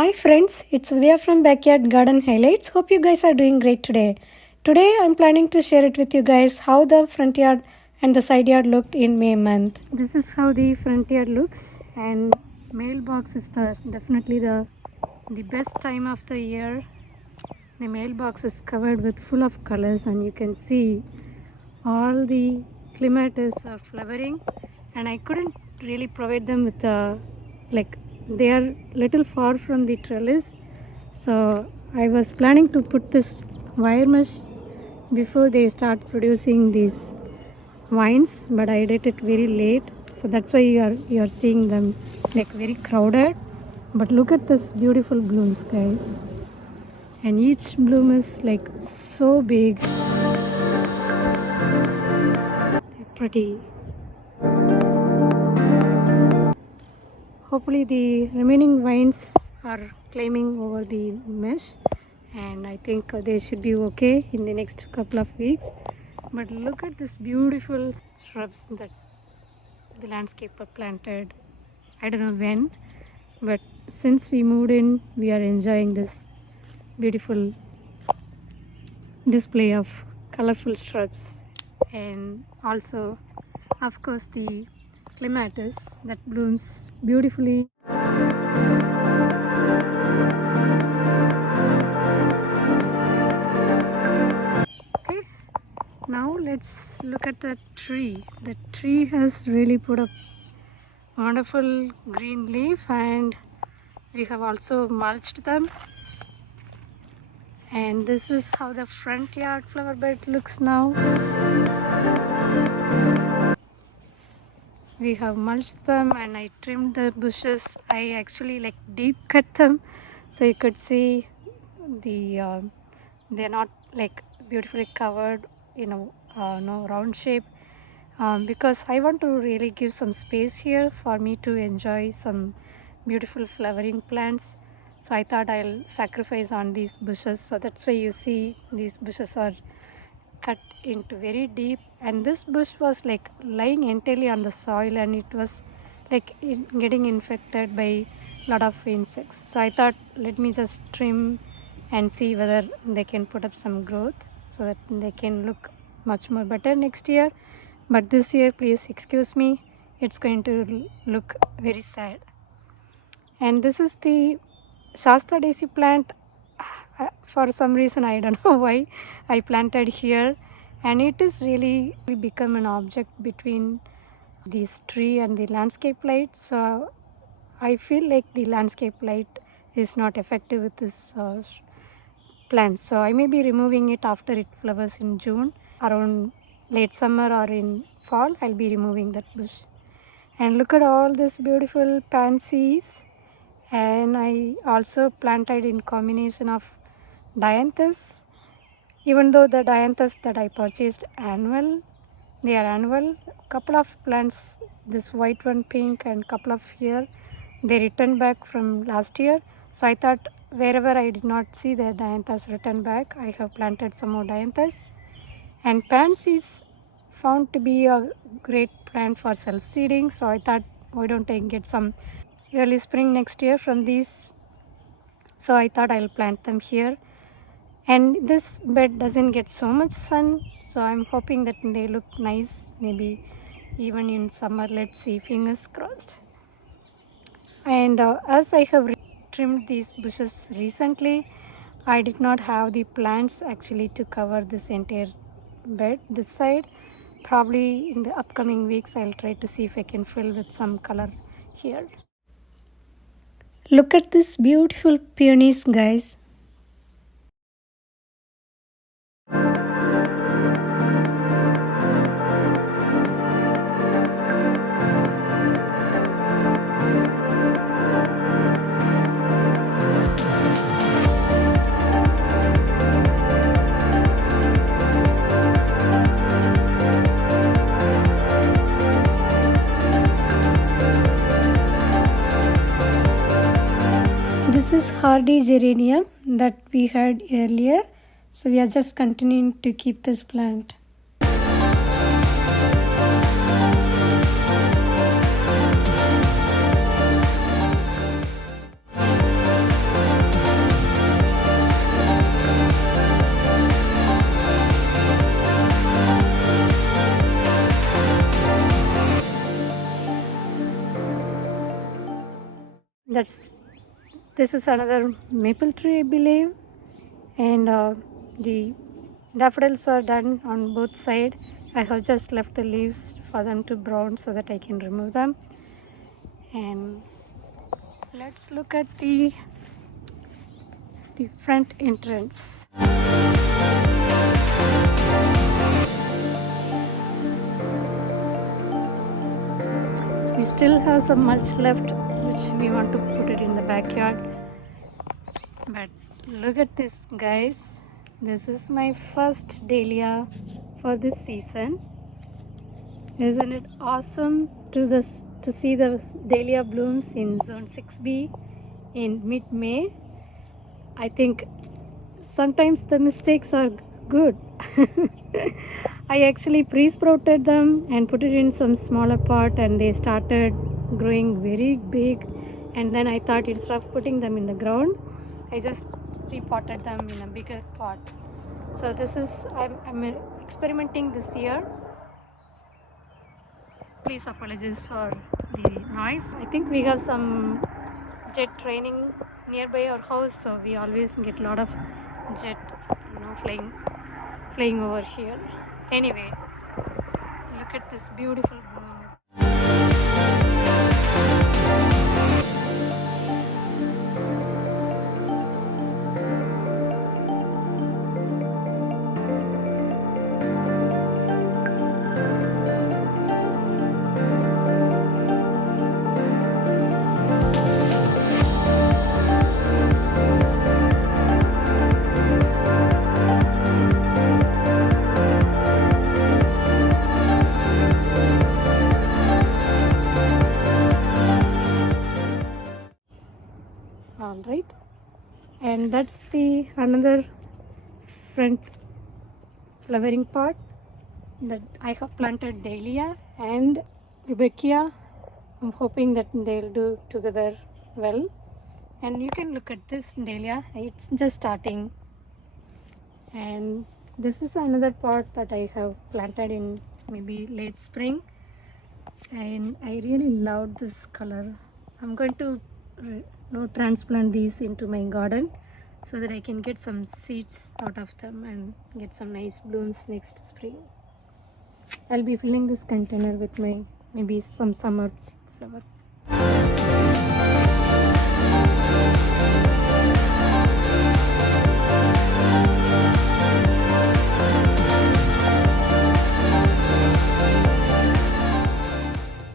Hi friends, it's Udhaya from Backyard Garden Highlights. Hope you guys are doing great today. Today I'm planning to share it with you guys how the front yard and the side yard looked in May month. This is how the front yard looks, and mailbox is definitely the best time of the year. The mailbox is covered with full of colors, and you can see all the clematis are flowering, and I couldn't really provide them with like they are little far from the trellis, so I was planning to put this wire mesh before they start producing these vines, but I did it very late, so that's why you are seeing them like very crowded. But look at this beautiful blooms, guys, and each bloom is like so big, pretty. Hopefully the remaining vines are climbing over the mesh, and I think they should be okay in the next couple of weeks. But look at this beautiful shrubs that the landscaper planted. I don't know when, but since we moved in, we are enjoying this beautiful display of colorful shrubs, and also of course the clematis that blooms beautifully. Okay, now let's look at the tree. The tree has really put up wonderful green leaf, and we have also mulched them. And this is how the front yard flower bed looks now. We have mulched them, and I trimmed the bushes. I actually like deep cut them, so you could see the they're not like beautifully covered in a no round shape, because I want to really give some space here for me to enjoy some beautiful flowering plants. So I thought I'll sacrifice on these bushes, so that's why you see these bushes are cut into very deep. And this bush was like lying entirely on the soil, and it was like getting infected by a lot of insects. So I thought, let me just trim and see whether they can put up some growth so that they can look much more better next year. But this year, please excuse me, it's going to look very sad. And this is the Shasta daisy plant. For some reason, I don't know why I planted here, and it is really become an object between this tree and the landscape light. So I feel like the landscape light is not effective with this plant, so I may be removing it after it flowers in June. Around late summer or in fall, I'll be removing that bush. And look at all these beautiful pansies, and I also planted in combination of dianthus. Even though the dianthus that I purchased annual, they are annual. Couple of plants, this white one pink and couple of here, they returned back from last year. So I thought wherever I did not see the dianthus return back, I have planted some more dianthus. And pansies found to be a great plant for self-seeding, so I thought, why don't I get some early spring next year from these. So I thought I'll plant them here. And this bed doesn't get so much sun, so I'm hoping that they look nice, maybe even in summer. Let's see, fingers crossed. And as I have trimmed these bushes recently, I did not have the plants actually to cover this entire bed this side. Probably in the upcoming weeks I'll try to see if I can fill with some color here. Look at this beautiful peonies, guys. This is hardy geranium that we had earlier, so we are just continuing to keep this plant. this is another maple tree, I believe, and the daffodils are done on both sides. I have just left the leaves for them to brown so that I can remove them. And let's look at the front entrance. We still have some mulch left which we want to put it in the backyard. But look at this, guys. This is my first dahlia for this season. Isn't it awesome to see the dahlia blooms in zone 6B in mid-May? I think sometimes the mistakes are good. I actually pre-sprouted them and put it in some smaller pot, and they started growing very big. And then I thought, instead of putting them in the ground, I just repotted them in a bigger pot. So this is, I'm experimenting this year. Please apologize for the noise. I think we have some jet training nearby our house, so we always get a lot of jet, flying over here. Anyway, look at this beautiful bloom. All right, and that's the another front flowering pot that I have planted dahlia and rudbeckia. I'm hoping that they'll do together well. And you can look at this dahlia, it's just starting. And this is another pot that I have planted in maybe late spring, and I really loved this color. I'm going to transplant these into my garden so that I can get some seeds out of them and get some nice blooms next spring. I'll be filling this container with my maybe some summer flower.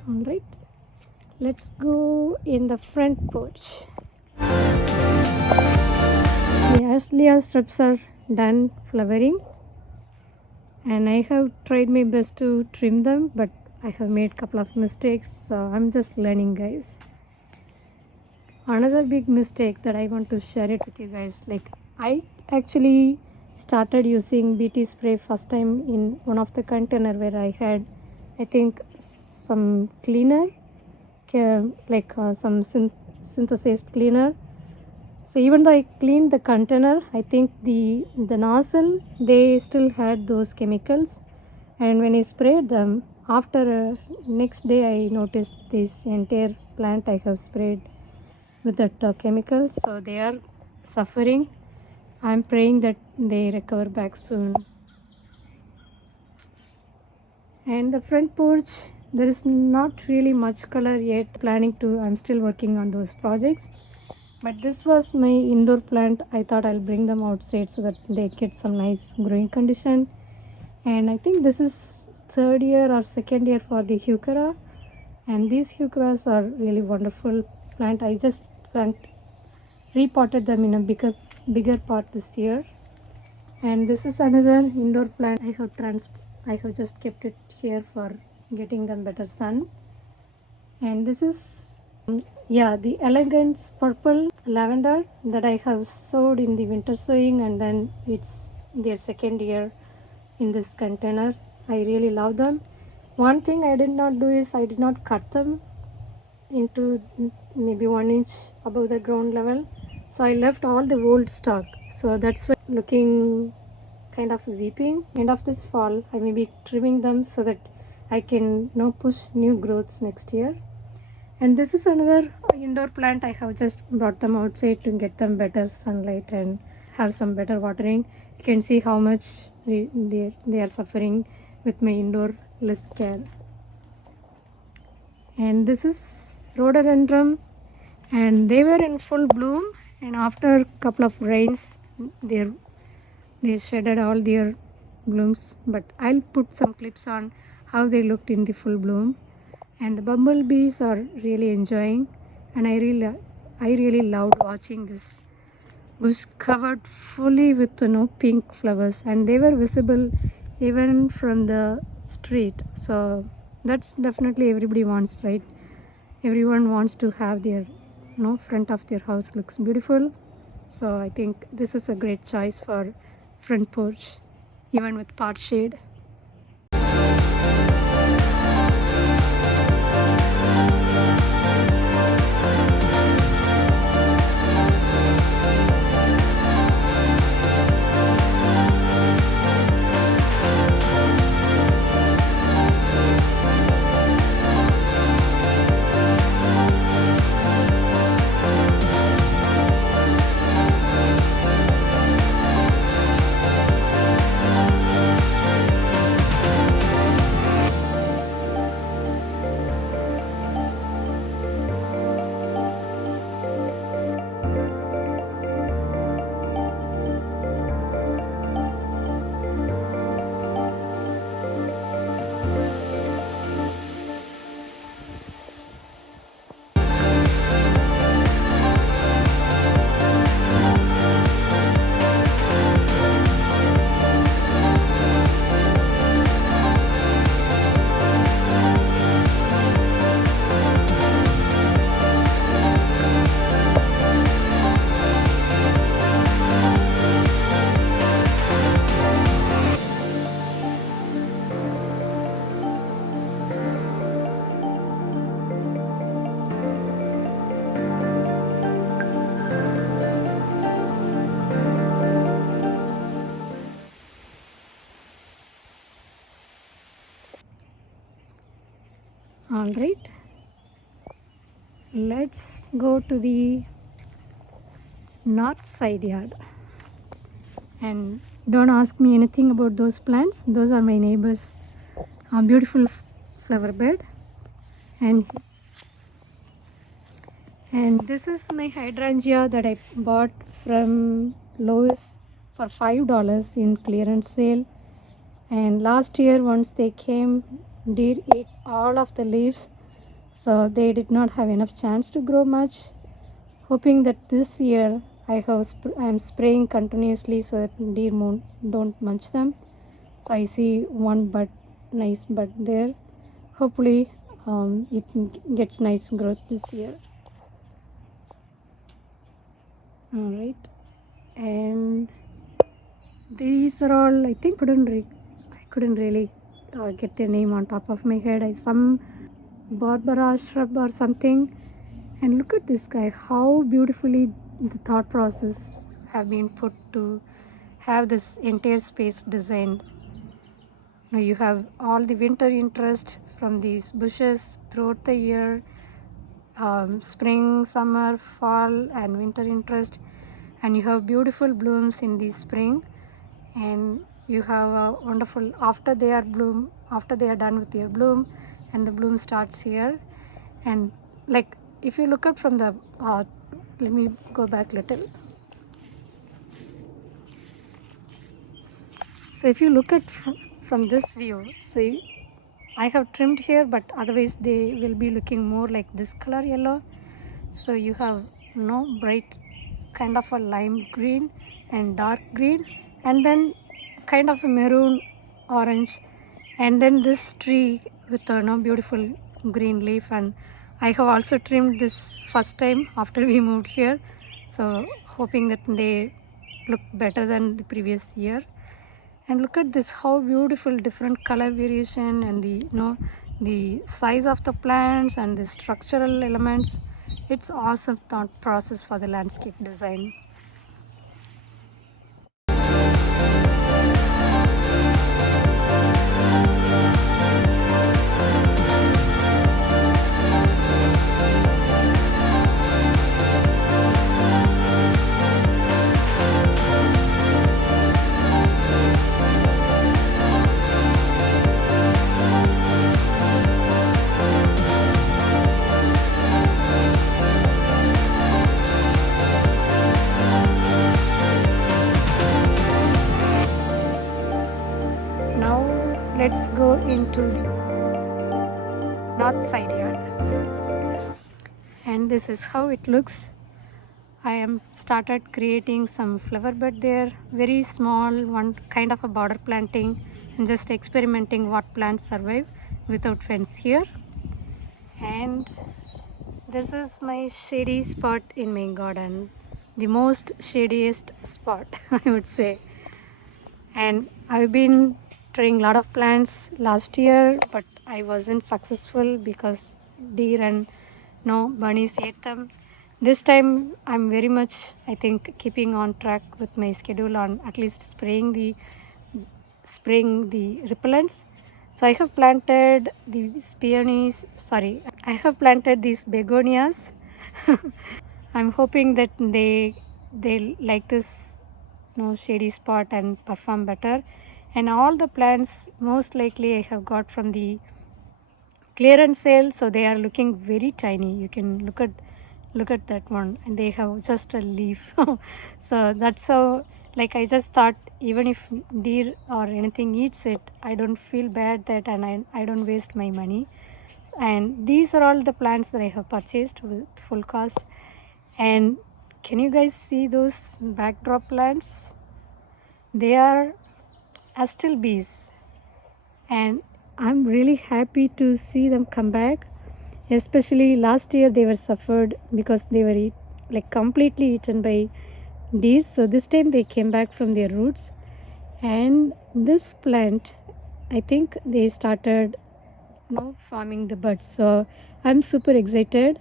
Alright, let's go in the front porch. The azalea shrubs are done flowering, and I have tried my best to trim them, but I have made a couple of mistakes, so I'm just learning, guys. Another big mistake that I want to share it with you guys, like I actually started using BT spray first time in one of the container where I had, I think, some cleaner, some synthesized cleaner. So even though I cleaned the container, I think the nozzle, they still had those chemicals, and when I sprayed them, after next day I noticed this entire plant I have sprayed with that chemical, so they are suffering. I'm praying that they recover back soon. And the front porch, there is not really much color yet. I'm still working on those projects. But this was my indoor plant. I thought I'll bring them outside so that they get some nice growing condition. And I think this is third year or second year for the heuchera. And these heucheras are really wonderful plant. I just repotted them in a bigger pot this year. And this is another indoor plant. I have just kept it here for getting them better sun. And this is the elegance purple lavender that I have sowed in the winter sowing, and then it's their second year in this container. I really love them. One thing I did not do is I did not cut them into maybe 1 inch above the ground level, so I left all the old stock, so that's why looking kind of weeping. End of this fall I may be trimming them so that I can now push new growths next year. And this is another indoor plant. I have just brought them outside to get them better sunlight and have some better watering. You can see how much they are suffering with my indoor less care. And this is rhododendron, and they were in full bloom, and after a couple of rains they shedded all their blooms, but I'll put some clips on how they looked in the full bloom. And the bumblebees are really enjoying, and I really loved watching this bush covered fully with pink flowers, and they were visible even from the street. So that's definitely everybody wants, right? Everyone wants to have their front of their house looks beautiful. So I think this is a great choice for front porch, even with part shade. All right, let's go to the north side yard. And don't ask me anything about those plants. Those are my neighbors. A beautiful flower bed. And this is my hydrangea that I bought from Lowe's for $5 in clearance sale. And last year once they came, deer ate all of the leaves, so they did not have enough chance to grow much. Hoping that this year I am spraying continuously so that deer don't munch them. So I see one nice bud there. Hopefully it gets nice growth this year. All right, and these are all, I think I couldn't really get their name on top of my head. Some Barbara shrub or something. And look at this guy, how beautifully the thought process have been put to have this entire space designed. Now you have all the winter interest from these bushes throughout the year, spring, summer, fall and winter interest, and you have beautiful blooms in the spring, and you have a wonderful after they are done with their bloom, and the bloom starts here. And like if you look at from the let me go back little. So if you look at from this view, so I have trimmed here, but otherwise they will be looking more like this color yellow. So you have bright kind of a lime green and dark green, and then kind of a maroon orange, and then this tree with a beautiful green leaf. And I have also trimmed this first time after we moved here, so hoping that they look better than the previous year. And look at this, how beautiful different color variation, and the size of the plants and the structural elements. It's awesome thought process for the landscape design. let's go into the north side yard. And this is how it looks. I am started creating some flower bed there, very small one, kind of a border planting, and just experimenting what plants survive without fence here. And this is my shady spot in my garden, the most shadiest spot I would say. And I've been trying a lot of plants last year, but I wasn't successful because deer and bunnies ate them. This time I'm very much, I think, keeping on track with my schedule on at least spraying the repellents. So I have planted these peonies, I have planted these begonias. I'm hoping that they like this shady spot and perform better. And all the plants most likely I have got from the clearance sale, so they are looking very tiny. You can look at that one, and they have just a leaf. So that's how, like, I just thought, even if deer or anything eats it, I don't feel bad that, and I don't waste my money. And these are all the plants that I have purchased with full cost. And can you guys see those backdrop plants? They are astil bees, and I'm really happy to see them come back. Especially last year they were suffered because they were completely eaten by deer. So this time they came back from their roots, and this plant, I think they started forming the buds. So I'm super excited.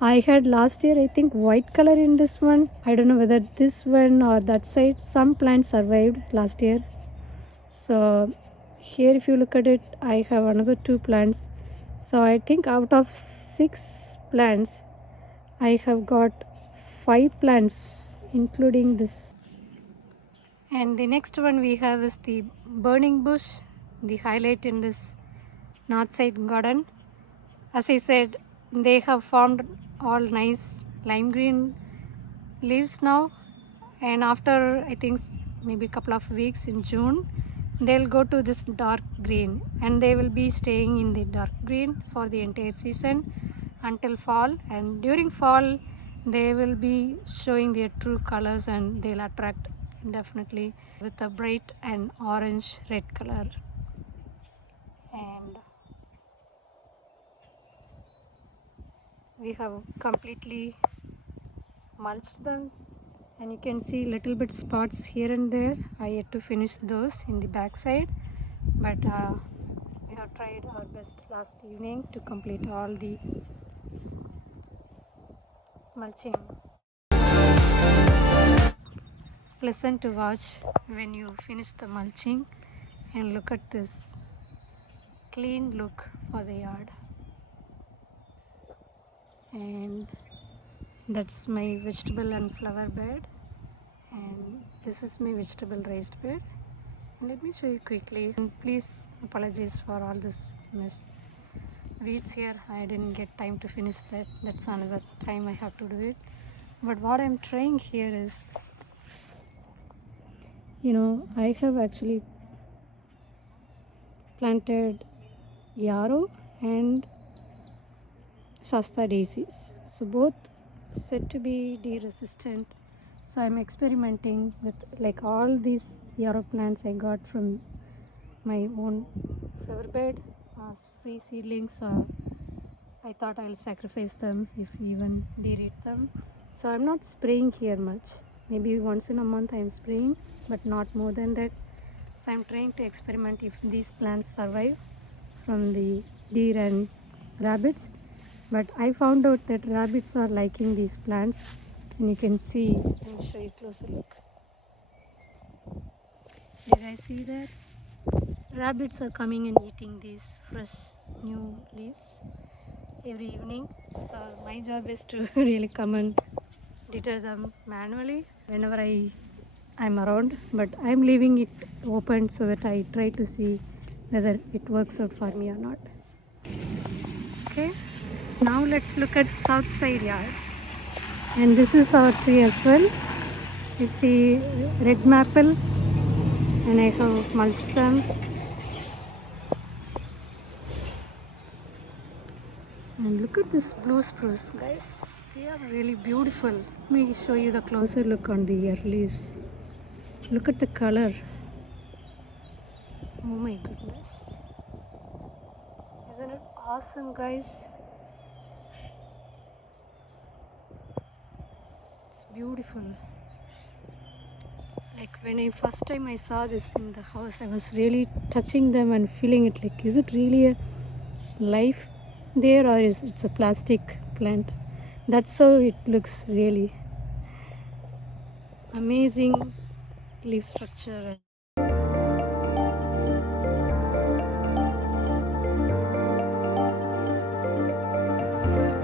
I had last year, I think, white color in this one. I don't know whether this one or that side. Some plants survived last year. So here, if you look at it, I have another 2 plants. So I think out of 6 plants, I have got 5 plants, including this. And the next one we have is the burning bush, the highlight in this north side garden. As I said, they have formed all nice lime green leaves now, and after, I think, maybe a couple of weeks in June, they'll go to this dark green, and they will be staying in the dark green for the entire season until fall. And during fall they will be showing their true colors, and they'll attract definitely with a bright and orange red color. And we have completely mulched them, and you can see little bit spots here and there. I had to finish those in the back side, but we have tried our best last evening to complete all the mulching. Pleasant to watch when you finish the mulching and look at this clean look for the yard. And that's my vegetable and flower bed, and this is my vegetable raised bed. And let me show you quickly, and please apologize for all this weeds here. I didn't get time to finish that. That's another time I have to do it. But what I'm trying here is, I have actually planted yarrow and Shasta daisies, so both said to be deer resistant. So I'm experimenting with all these yarrow plants I got from my own flower bed as free seedlings. So I thought I'll sacrifice them if even deer eat them. So I'm not spraying here much. Maybe once in a month I'm spraying, but not more than that. So I'm trying to experiment if these plants survive from the deer and rabbits. But I found out that rabbits are liking these plants, and you can see, let me show you a closer look. Did I see that? Rabbits are coming and eating these fresh new leaves every evening. So my job is to really come and deter them manually whenever I'm around, but I'm leaving it open so that I try to see whether it works out for me or not. Okay, now let's look at south side yard. And this is our tree as well. It's the red maple, and I have mulched them. And look at this blue spruce, guys. They are really beautiful. Let me show you the closer look on the leaves. Look at the color. Oh my goodness. Isn't it awesome, guys? It's beautiful. Like when I first time I saw this in the house, I was really touching them and feeling it like, is it really a life there, or is it's a plastic plant? That's how it looks. Really amazing leaf structure.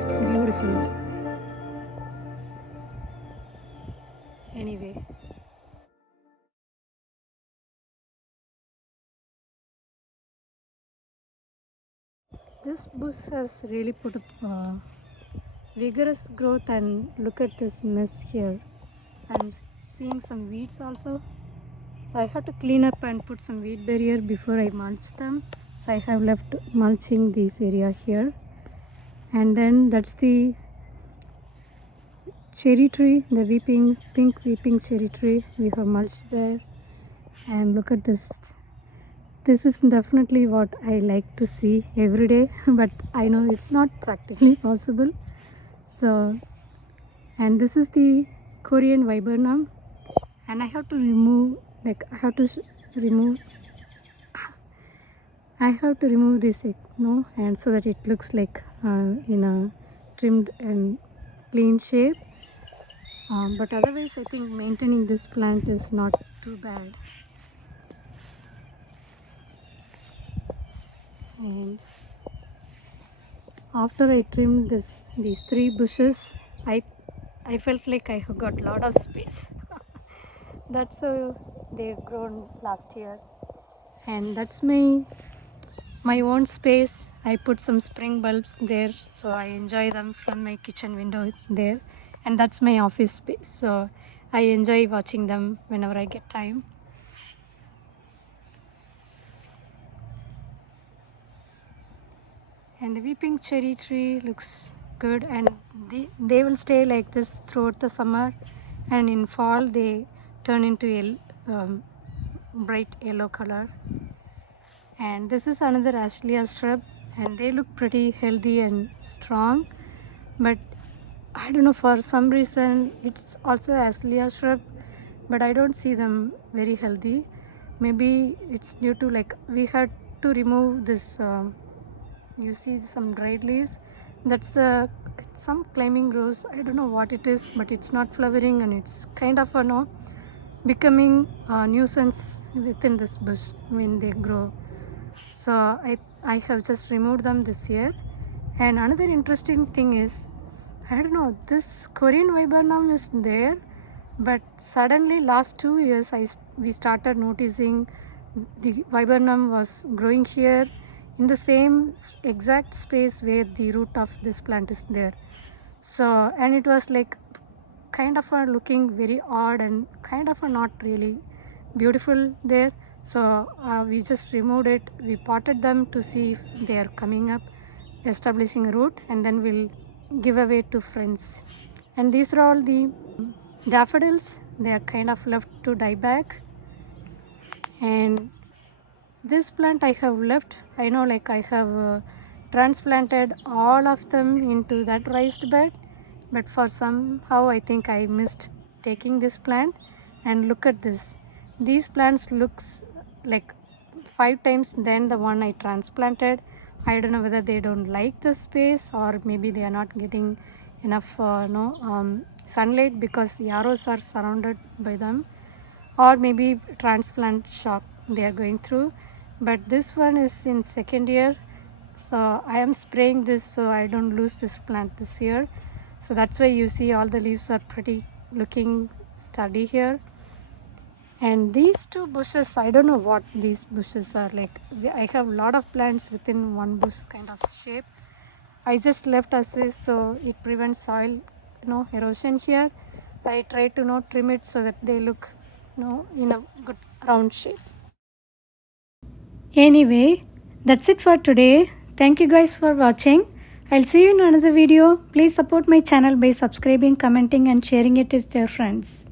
It's beautiful. Anyway, this bush has really put up vigorous growth, and look at this mess here. I'm seeing some weeds also, so I have to clean up and put some weed barrier before I mulch them. So I have left mulching this area here. And then that's the cherry tree, the pink weeping cherry tree. We have mulched there. And look at this. This is definitely what I like to see every day, but I know it's not practically possible. So, and this is the Korean viburnum, and I have to remove, I have to remove this, and so that it looks like in a trimmed and clean shape. But otherwise, I think maintaining this plant is not too bad. And after I trimmed these three bushes, I felt like I have got a lot of space. That's how they've grown last year, and that's my own space. I put some spring bulbs there, so I enjoy them from my kitchen window there, and that's my office space, so I enjoy watching them whenever I get time. And the weeping cherry tree looks good, and they will stay like this throughout the summer, and in fall they turn into bright yellow color. And this is another Ashleia shrub, and they look pretty healthy and strong, but I don't know, for some reason it's also Ashleia shrub, but I don't see them very healthy. Maybe it's due to, like, we had to remove this you see some dried leaves. That's some climbing rose. I don't know what it is, but it's not flowering, and it's kind of becoming a nuisance within this bush when they grow. So I have just removed them this year. And another interesting thing is, I don't know, this Korean viburnum is there, but suddenly last 2 years we started noticing the viburnum was growing here in the same exact space where the root of this plant is there. So, and it was like kind of looking very odd and kind of not really beautiful there. So we just removed it. We potted them to see if they are coming up, establishing a root, and then we'll give away to friends. And these are all the daffodils. They are kind of left to die back. And this plant I have left. I know, like, I have transplanted all of them into that raised bed, but for somehow I think I missed taking this plant. And look at this. These plants looks like 5 times than the one I transplanted. I don't know whether they don't like the space, or maybe they are not getting enough sunlight because the arrows are surrounded by them, or maybe transplant shock they are going through. But this one is in second year, so I am spraying this so I don't lose this plant this year. So that's why you see all the leaves are pretty looking sturdy here. And these two bushes, I don't know what these bushes are like. I have a lot of plants within one bush kind of shape. I just left as is, so it prevents soil erosion here. I try to trim it so that they look in a good round shape. Anyway, that's it for today. Thank you guys for watching. I'll see you in another video. Please support my channel by subscribing, commenting and sharing it with your friends.